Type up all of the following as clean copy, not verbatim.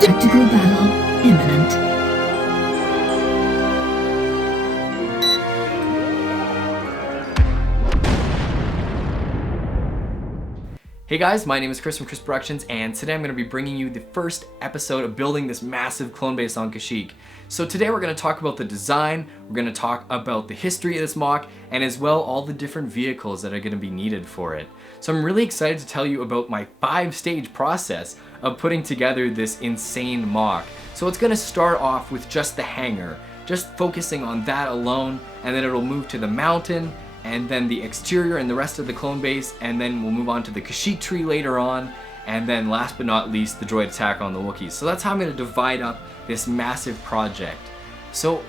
Tactical battle imminent. Hey guys, my name is Chris from Krisproductions, and today I'm going to be bringing you the first episode of building this massive clone base on Kashyyyk. So today we're going to talk about the design, we're going to talk about the history of this mock, and as well all the different vehicles that are going to be needed for it. So I'm really excited to tell you about my 5-stage process of putting together this insane mock. So it's going to start off with just the hangar, just focusing on that alone, and then it'll move to the mountain, and then the exterior and the rest of the clone base, and then we'll move on to the Kashyyyk tree later on, and then last but not least, the droid attack on the Wookiees. So that's how I'm going to divide up this massive project. So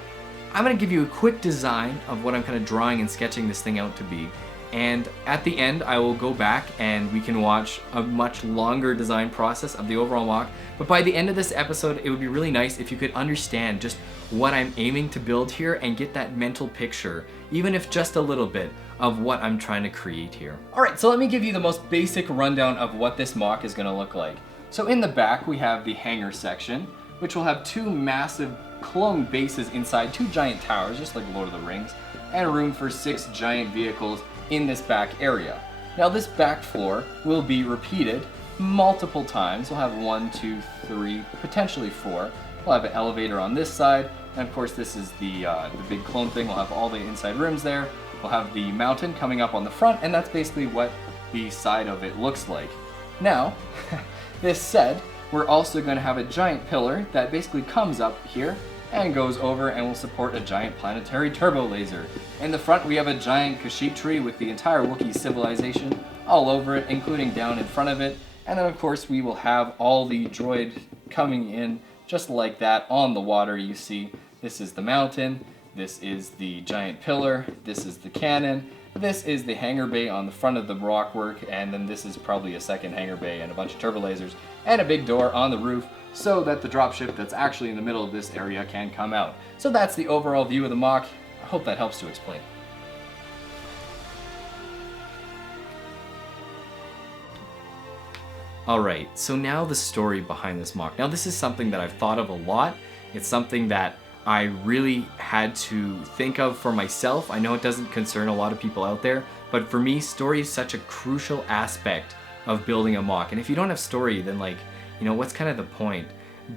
I'm going to give you a quick design of what I'm kind of drawing and sketching this thing out to be, and at the end I will go back and we can watch a much longer design process of the overall mock. But by the end of this episode, it would be really nice if you could understand just what I'm aiming to build here and get that mental picture, even if just a little bit, of what I'm trying to create here. Alright, so let me give you the most basic rundown of what this mock is going to look like. So in the back we have the hangar section, which will have 2 massive clone bases inside 2 giant towers, just like Lord of the Rings, and room for 6 giant vehicles in this back area. Now this back floor will be repeated multiple times. We'll have 1, 2, 3, potentially 4. We'll have an elevator on this side, and of course this is the big clone thing. We'll have all the inside rooms there. We'll have the mountain coming up on the front, and that's basically what the side of it looks like. Now, this said, we're also going to have a giant pillar that basically comes up here and goes over and will support a giant planetary turbo laser. In the front we have a giant Kashyyyk tree with the entire Wookiee civilization all over it, including down in front of it. And then of course we will have all the droid coming in just like that on the water. You see, this is the mountain, this is the giant pillar, this is the cannon, this is the hangar bay on the front of the rockwork, and then this is probably a second hangar bay and a bunch of turbo lasers and a big door on the roof so that the dropship that's actually in the middle of this area can come out. So that's the overall view of the mock. I hope that helps to explain. Alright, so now the story behind this mock. Now this is something that I've thought of a lot. It's something that I really had to think of for myself. I know it doesn't concern a lot of people out there, but for me, story is such a crucial aspect of building a mock. And if you don't have story, then what's kind of the point?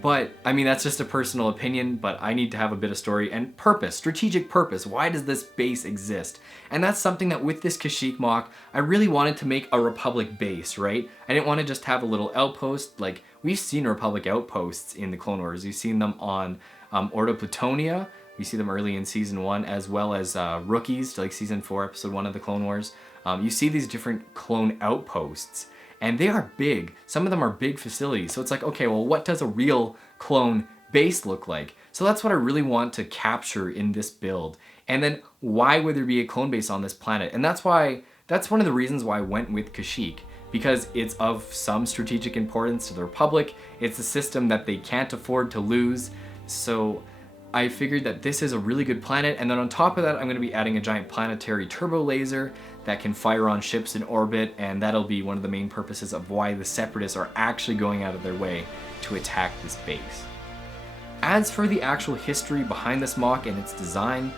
But, I mean, that's just a personal opinion, but I need to have a bit of story and purpose, strategic purpose. Why does this base exist? And that's something that with this Kashyyyk mock, I really wanted to make a Republic base, right? I didn't want to just have a little outpost. Like, we've seen Republic outposts in the Clone Wars. We've seen them on Ordo Plutonia. We see them early in Season 1, as well as Rookies, like Season 4, Episode 1 of the Clone Wars. You see these different clone outposts. And they are big. Some of them are big facilities. So it's like, okay, well, what does a real clone base look like? So that's what I really want to capture in this build. And then why would there be a clone base on this planet? And that's one of the reasons why I went with Kashyyyk, because it's of some strategic importance to the Republic. It's a system that they can't afford to lose. So I figured that this is a really good planet, and then on top of that I'm going to be adding a giant planetary turbo laser that can fire on ships in orbit, and that'll be one of the main purposes of why the Separatists are actually going out of their way to attack this base. As for the actual history behind this mock and its design,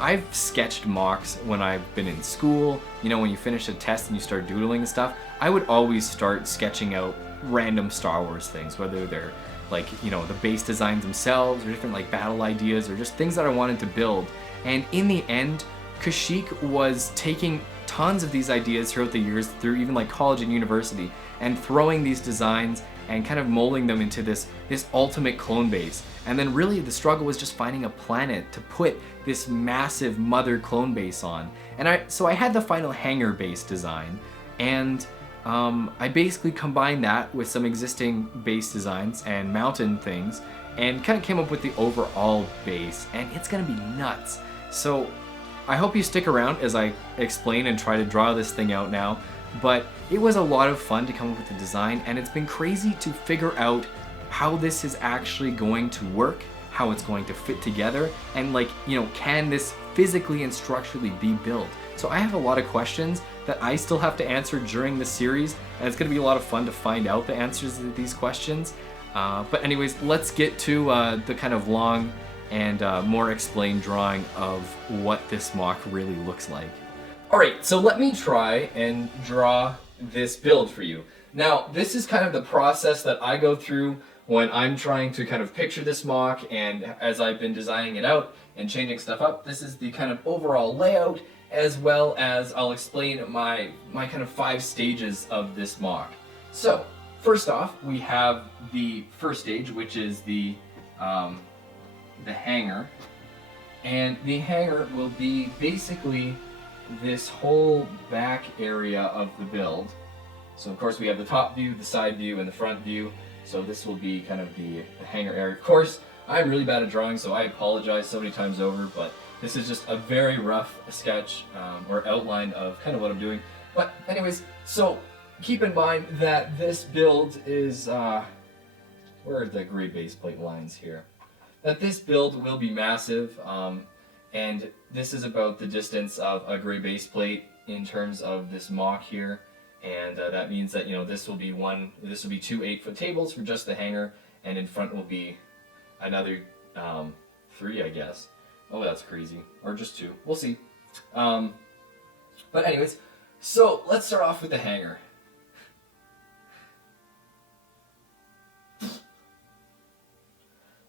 I've sketched mocks when I've been in school. You know, when you finish a test and you start doodling and stuff, I would always start sketching out random Star Wars things, whether they're like, the base designs themselves, or different like battle ideas, or just things that I wanted to build. And in the end, Kashyyyk was taking tons of these ideas throughout the years, through even like college and university, and throwing these designs and kind of molding them into this ultimate clone base. And then really the struggle was just finding a planet to put this massive mother clone base on. And so I had the final hangar base design, and I basically combined that with some existing base designs and mountain things, and kind of came up with the overall base, and it's gonna be nuts. So I hope you stick around as I explain and try to draw this thing out now, but it was a lot of fun to come up with the design, and it's been crazy to figure out how this is actually going to work, how it's going to fit together, and can this physically and structurally be built? So I have a lot of questions that I still have to answer during the series, and it's going to be a lot of fun to find out the answers to these questions. But anyways, let's get to the kind of long and more explained drawing of what this MOC really looks like. Alright, so let me try and draw this build for you. Now, this is kind of the process that I go through when I'm trying to kind of picture this MOC, and as I've been designing it out and changing stuff up, this is the kind of overall layout, as well as I'll explain my kind of 5 stages of this MOC. So, first off, we have the first stage, which is the hanger. And the hanger will be basically this whole back area of the build. So of course we have the top view, the side view, and the front view. So this will be kind of the hanger area. Of course, I'm really bad at drawing, so I apologize so many times over, but this is just a very rough sketch or outline of kind of what I'm doing. But anyways, so keep in mind that this build is, where are the gray base plate lines here? That this build will be massive, and this is about the distance of a gray base plate in terms of this MOC here, and that means that, you know, this will be 2 8-foot tables for just the hanger, and in front will be another 3, I guess. Oh, that's crazy, or just 2. We'll see. But anyways, so let's start off with the hanger.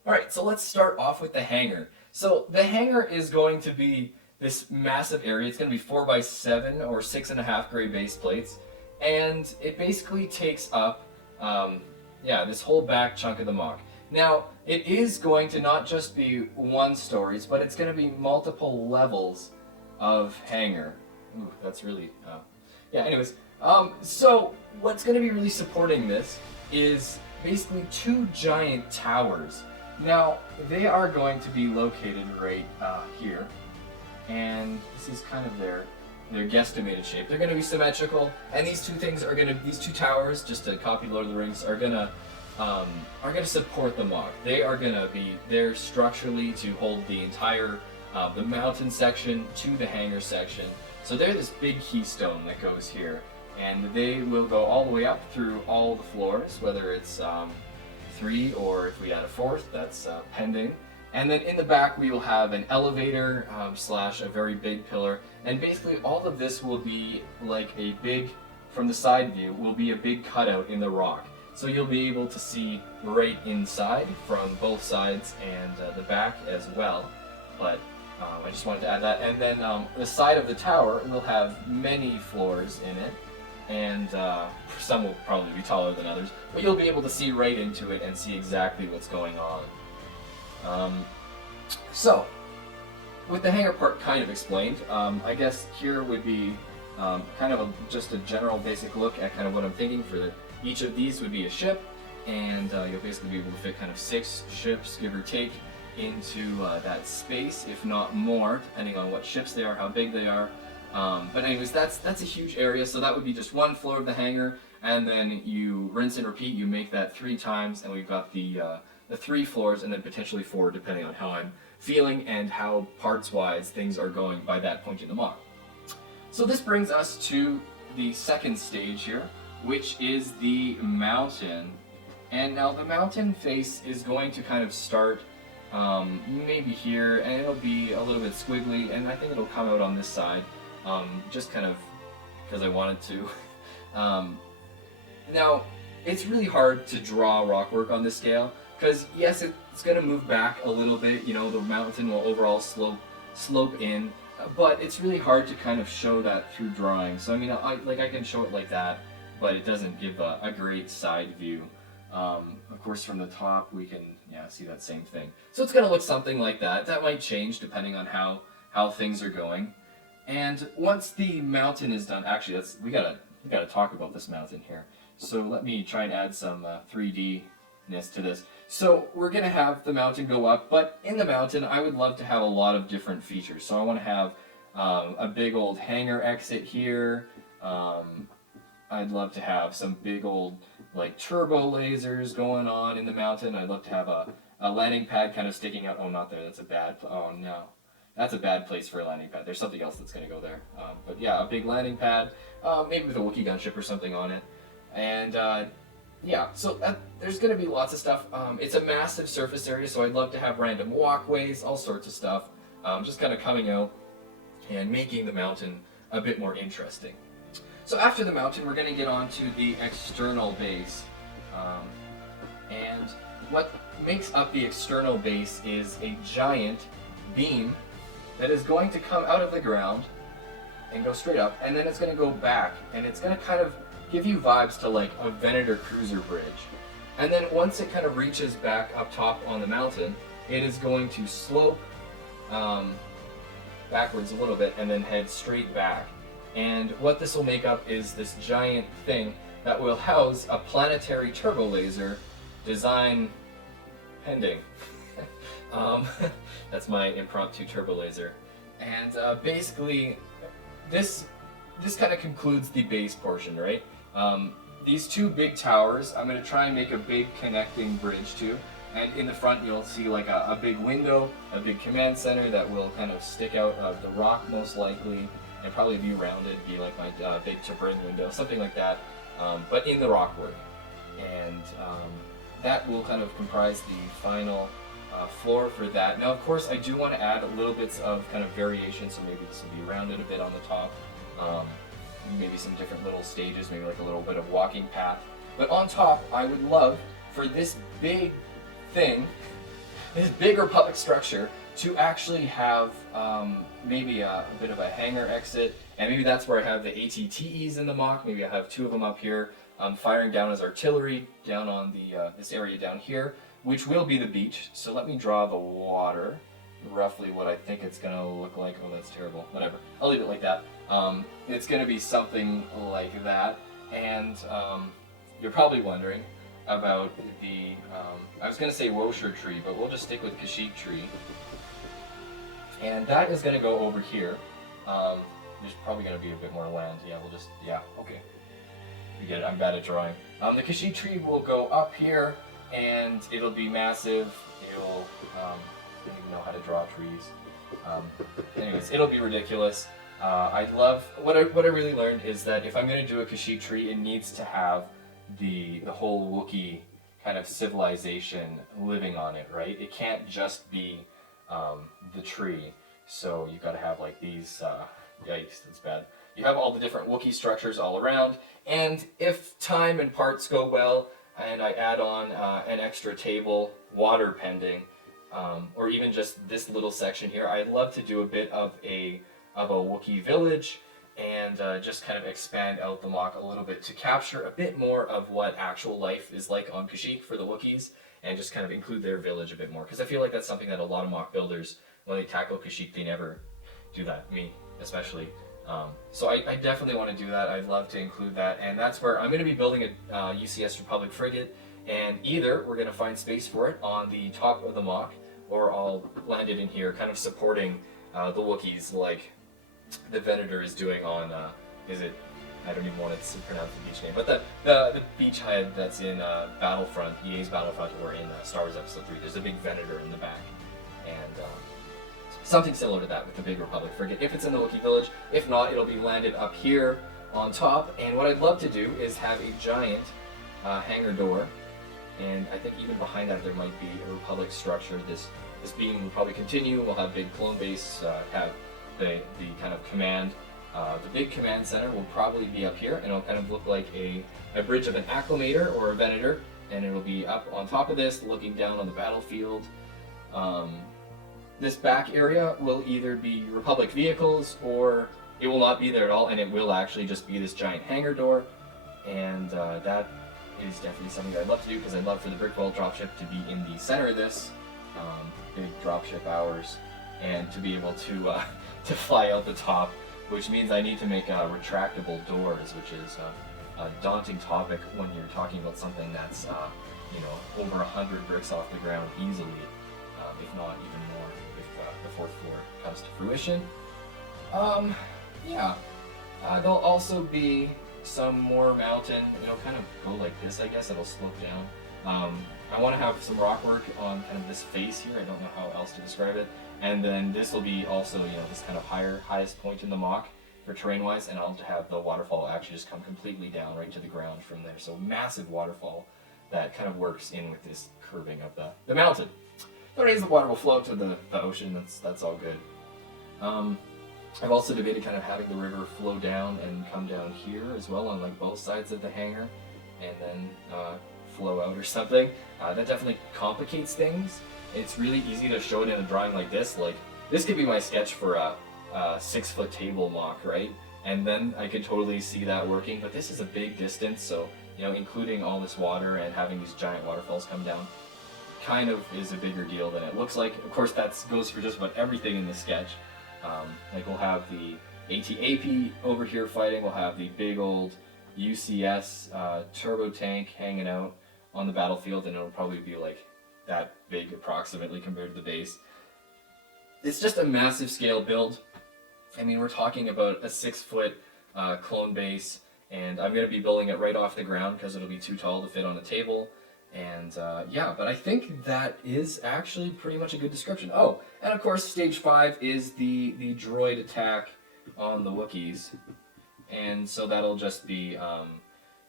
Alright, so let's start off with the hanger. So the hanger is going to be this massive area. It's going to be 4x7 or 6.5 gray base plates. And it basically takes up, this whole back chunk of the MOC. Now, it is going to not just be 1 stories, but it's going to be multiple levels of hanger. Ooh, that's really, anyways. So what's going to be really supporting this is basically 2 giant towers. Now, they are going to be located right here, and this is kind of their guesstimated shape. They're going to be symmetrical, and these 2 things are going to, these 2 towers, just to copy Lord of the Rings, are going to support the MOC. They are going to be there structurally to hold the entire the mountain section to the hanger section. So they're this big keystone that goes here, and they will go all the way up through all the floors, whether it's 3, or if we add a 4th, that's pending. And then in the back we will have an elevator slash a very big pillar, and basically all of this will be like a big, from the side view, will be a big cutout in the rock. So you'll be able to see right inside from both sides and the back as well. But I just wanted to add that. And then the side of the tower will have many floors in it, and some will probably be taller than others, but you'll be able to see right into it and see exactly what's going on. So, with the hanger part kind of explained, I guess here would be kind of just a general basic look at kind of what I'm thinking for each of these would be a ship, and you'll basically be able to fit kind of 6 ships, give or take, into that space, if not more, depending on what ships they are, how big they are. But anyways, that's a huge area, so that would be just 1 floor of the hanger, and then you rinse and repeat, you make that 3 times, and we've got the 3 floors, and then potentially 4, depending on how I'm feeling and how parts-wise things are going by that point in the MOC. So this brings us to the second stage here, which is the mountain. And now the mountain face is going to kind of start maybe here, and it'll be a little bit squiggly, and I think it'll come out on this side. Just kind of because I wanted to. Now, it's really hard to draw rock work on this scale, because yes, it's going to move back a little bit, you know, the mountain will overall slope in, but it's really hard to kind of show that through drawing. So I mean, I can show it like that, but it doesn't give a great side view. Of course, from the top we can see that same thing. So it's going to look something like that. That might change depending on how things are going. And once the mountain is done, actually, we gotta talk about this mountain here. So let me try and add some 3D-ness to this. So we're gonna have the mountain go up, but in the mountain, I would love to have a lot of different features. So I want to have a big old hangar exit here. I'd love to have some big old like turbo lasers going on in the mountain. I'd love to have a landing pad kind of sticking out. Oh, not there. That's a bad. Oh no. That's a bad place for a landing pad. There's something else that's going to go there. But yeah, a big landing pad, maybe with a Wookiee gunship or something on it. And yeah, so there's going to be lots of stuff. It's a massive surface area, so I'd love to have random walkways, all sorts of stuff, just kind of coming out and making the mountain a bit more interesting. So after the mountain, we're going to get on to the external base. And what makes up the external base is a giant beam that is going to come out of the ground and go straight up, and then it's going to go back, and it's going to kind of give you vibes to like a Venator cruiser bridge. And then once it kind of reaches back up top on the mountain, it is going to slope backwards a little bit and then head straight back. And what this will make up is this giant thing that will house a planetary turbo laser design pending. That's my impromptu turbo laser. And basically, this kind of concludes the base portion, right? These two big towers, I'm going to try and make a big connecting bridge to. And in the front, you'll see like a big window, a big command center that will kind of stick out of the rock most likely, and probably be rounded, be like my big to-bring window, something like that, but in the rockwork. And that will kind of comprise the final floor for that. Now, of course, I do want to add little bits of kind of variation, so maybe this will be rounded a bit on the top, maybe some different little stages, maybe like a little bit of walking path. But on top, I would love for this big thing, this big Republic structure, to actually have maybe a bit of a hangar exit, and maybe that's where I have the ATTEs in the mock. Maybe I have two of them up here firing down as artillery down on the this area down here, which will be the beach. So let me draw the water, roughly what I think it's going to look like. Oh, that's terrible. Whatever. I'll leave it like that. It's going to be something like that, and you're probably wondering about the, I was going to say Wosher tree, but we'll just stick with Kashyyyk tree. And that is going to go over here. There's probably going to be a bit more land. Yeah, we'll just, yeah, okay. You get it, I'm bad at drawing. The Kashyyyk tree will go up here, and it'll be massive. It'll, I don't even know how to draw trees. Anyways, it'll be ridiculous. I'd love, what I really learned is that if I'm going to do a Kashyyyk tree, it needs to have the whole Wookiee kind of civilization living on it, right? It can't just be the tree. So you got to have like these, yikes, that's bad. You have all the different Wookiee structures all around, and if time and parts go well, and I add on an extra table, water pending, or even just this little section here, I'd love to do a bit of a Wookiee village, and just kind of expand out the mock a little bit to capture a bit more of what actual life is like on Kashyyyk for the Wookiees, and just kind of include their village a bit more, because I feel like that's something that a lot of mock builders, when they tackle Kashyyyk, they never do that, me especially. So I definitely want to do that. I'd love to include that, and that's where I'm going to be building a UCS Republic frigate, and either we're going to find space for it on the top of the mock, or I'll land it in here, kind of supporting the Wookiees like the Venator is doing on, is it, I don't even want to pronounce the beach name, but the beachhead that's in Battlefront, EA's Battlefront, or in Star Wars Episode 3, there's a big Venator in the back, and something similar to that with the big Republic frigate, if it's in the Wookiee village. If not, it'll be landed up here on top, and what I'd love to do is have a giant hangar door, and I think even behind that there might be a Republic structure. This beam will probably continue. We'll have big clone base, have the kind of command. The big command center will probably be up here, and it'll kind of look like a bridge of an acclimator or a Venator, and it'll be up on top of this, looking down on the battlefield. This back area will either be Republic vehicles, or it will not be there at all, and it will actually just be this giant hangar door, and that is definitely something that I'd love to do, because I'd love for the Brick Wall dropship to be in the center of this, big dropship hours, and to be able to to fly out the top, which means I need to make retractable doors, which is a daunting topic when you're talking about something that's you know, over 100 bricks off the ground easily, if not even more, if the fourth floor comes to fruition. Yeah, there'll also be some more mountain. It'll kind of go like this, I guess. It'll slope down. I want to have some rock work on kind of this face here. I don't know how else to describe it. And then this will be also, you know, this kind of highest point in the mock for terrain-wise, and I'll have the waterfall actually just come completely down right to the ground from there. So massive waterfall that kind of works in with this curving of the mountain. That means the water will flow to the ocean. That's all good. I've also debated kind of having the river flow down and come down here as well on like both sides of the hangar, and then flow out or something. That definitely complicates things. It's really easy to show it in a drawing like this. Like this could be my sketch for a 6-foot table mock, right? And then I could totally see that working. But this is a big distance, so including all this water and having these giant waterfalls come down, kind of is a bigger deal than it looks like. Of course, that goes for just about everything in the sketch. Like we'll have the AT-AP over here fighting. We'll have the big old UCS turbo tank hanging out on the battlefield, and it'll probably be like that big approximately compared to the base. It's just a massive scale build. I mean, we're talking about a 6-foot clone base, and I'm going to be building it right off the ground because it'll be too tall to fit on a table. And yeah, but I think that is actually pretty much a good description. Oh, and of course, stage 5 is the droid attack on the Wookiees, and so that'll just be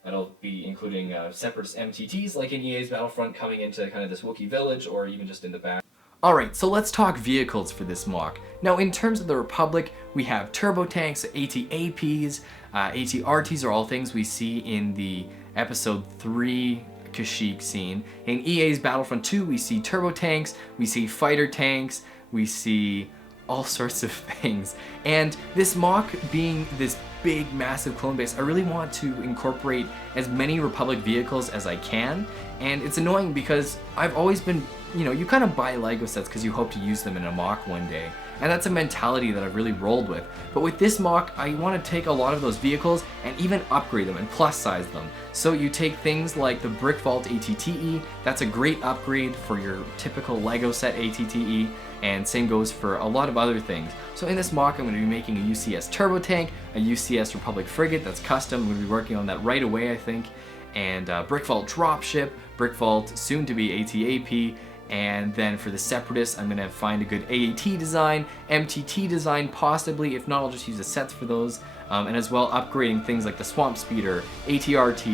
including Separatist MTTs like in EA's Battlefront coming into kind of this Wookiee village, or even just in the back. Alright, so let's talk vehicles for this mock. Now, in terms of the Republic, we have turbo tanks, AT-APs, AT-RTs are all things we see in the Episode 3 Kashyyyk scene. In EA's Battlefront 2, we see turbo tanks, we see fighter tanks, we see all sorts of things. And this mock being this big, massive clone base, I really want to incorporate as many Republic vehicles as I can. And it's annoying because I've always been, you kind of buy LEGO sets because you hope to use them in a mock one day. And that's a mentality that I've really rolled with. But with this mock, I want to take a lot of those vehicles and even upgrade them and plus size them. So you take things like the Brick Vault ATTE, that's a great upgrade for your typical LEGO set ATTE, and same goes for a lot of other things. So in this mock, I'm going to be making a UCS turbo tank, a UCS Republic frigate that's custom. I'm going to be working on that right away, I think. And Brick Vault dropship, Brick Vault soon to be AT-AP, and then for the Separatists, I'm going to find a good AAT design, MTT design possibly, if not I'll just use the sets for those, and as well upgrading things like the Swamp Speeder, AT-RT,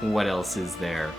what else is there?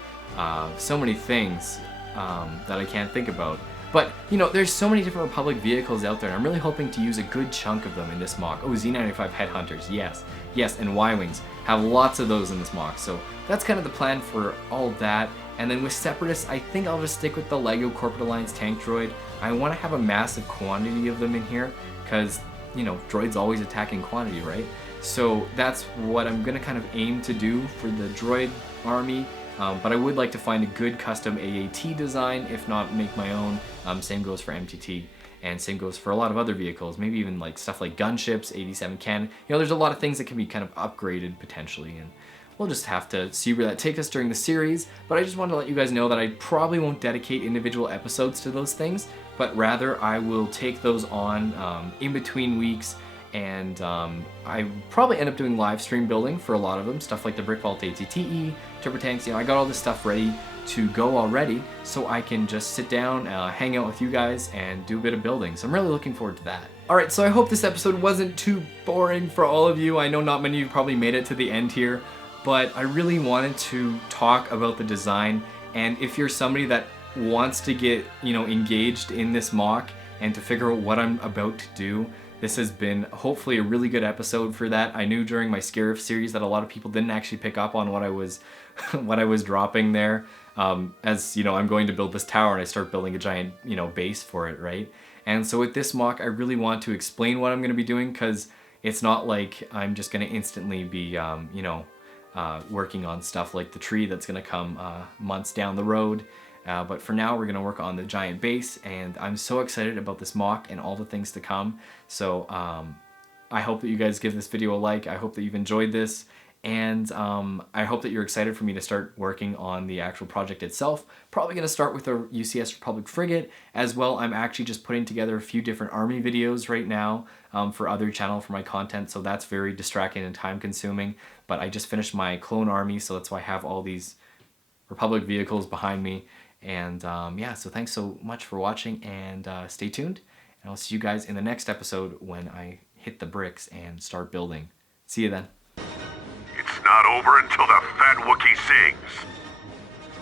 So many things that I can't think about. But, there's so many different Republic vehicles out there, and I'm really hoping to use a good chunk of them in this mock. Oh, Z95 Headhunters, yes. Yes, and Y-Wings. Have lots of those in this mock, so that's kind of the plan for all that. And then with Separatists, I think I'll just stick with the LEGO Corporate Alliance tank droid. I want to have a massive quantity of them in here, because, droids always attack in quantity, right? So that's what I'm going to kind of aim to do for the droid army. But I would like to find a good custom AAT design, if not make my own. Same goes for MTT, and same goes for a lot of other vehicles, maybe even like stuff like gunships, 87 cannon. There's a lot of things that can be kind of upgraded potentially, and we'll just have to see where that takes us during the series. But I just wanted to let you guys know that I probably won't dedicate individual episodes to those things, but rather I will take those on in between weeks. And I probably end up doing live stream building for a lot of them, stuff like the Brick Vault ATTE, Turbo Tanks. I got all this stuff ready to go already, so I can just sit down, hang out with you guys, and do a bit of building. So I'm really looking forward to that. Alright, so I hope this episode wasn't too boring for all of you. I know not many of you probably made it to the end here, but I really wanted to talk about the design. And if you're somebody that wants to get, engaged in this mock and to figure out what I'm about to do, this has been hopefully a really good episode for that. I knew during my Scarif series that a lot of people didn't actually pick up on what I was what I was dropping there. As I'm going to build this tower and I start building a giant, base for it, right? And so with this mock, I really want to explain what I'm going to be doing, because it's not like I'm just going to instantly be, working on stuff like the tree that's going to come months down the road. But for now, we're going to work on the giant base, and I'm so excited about this mock and all the things to come. So I hope that you guys give this video a like. I hope that you've enjoyed this, and I hope that you're excited for me to start working on the actual project itself. Probably going to start with a UCS Republic frigate. As well, I'm actually just putting together a few different army videos right now for other channel for my content, so that's very distracting and time consuming. But I just finished my clone army, so that's why I have all these Republic vehicles behind me. And yeah, so thanks so much for watching, and stay tuned, and I'll see you guys in the next episode when I hit the bricks and start building. See you then. It's not over until the fat Wookiee sings.